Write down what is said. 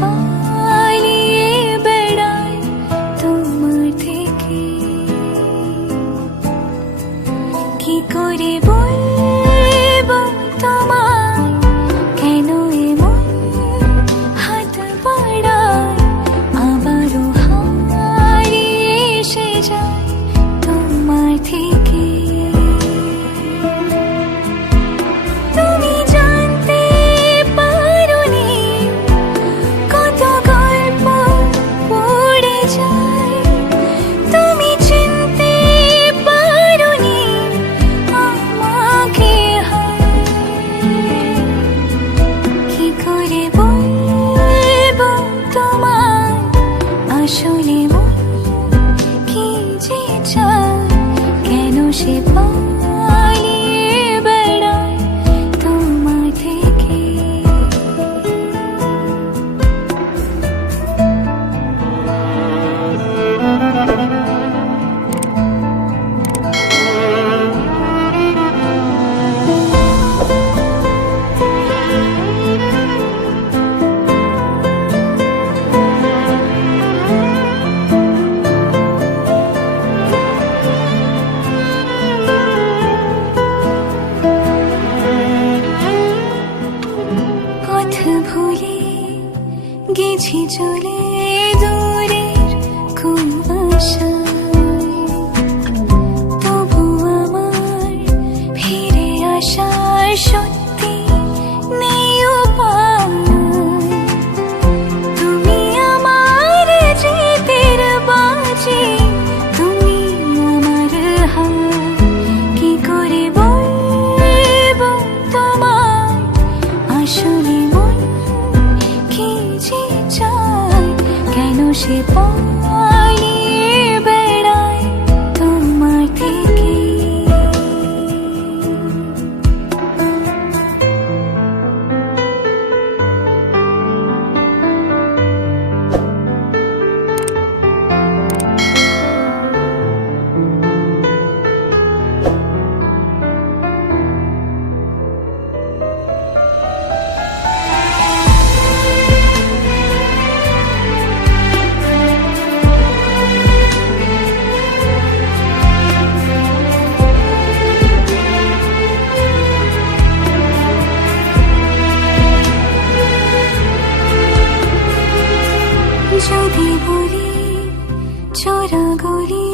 পালিয়ে বেড়ায় তোমার থেকে। কি করে বলবো তোমায় কেন এমন হাত বাড়ায়, আবারও হারিয়ে এসে যায় তোমার থেকে। তুমি জানতে পারোনি কত গল্প পড়ে যায়, তুমি চিনতে পারোনি আমাকে। কি করে বলবো তোমায় আসলে মন কি যে চায়, কেন সে পালিয়ে বেড়ায় তোমার থেকে। পথ ভুলে গেছি চলে দূরের কোন আশায়, তবু আমার ফিরে আসার সত্যি নেই উপায়। তুমি আমার জিতের বাজি, তুমি আমার হার। কি করে বলবো তোমায় আসলে মন কি যে চায়, কেন সে পালিয়ে বেড়ায় তোমার থেকে। যদি বলি চোরা গলি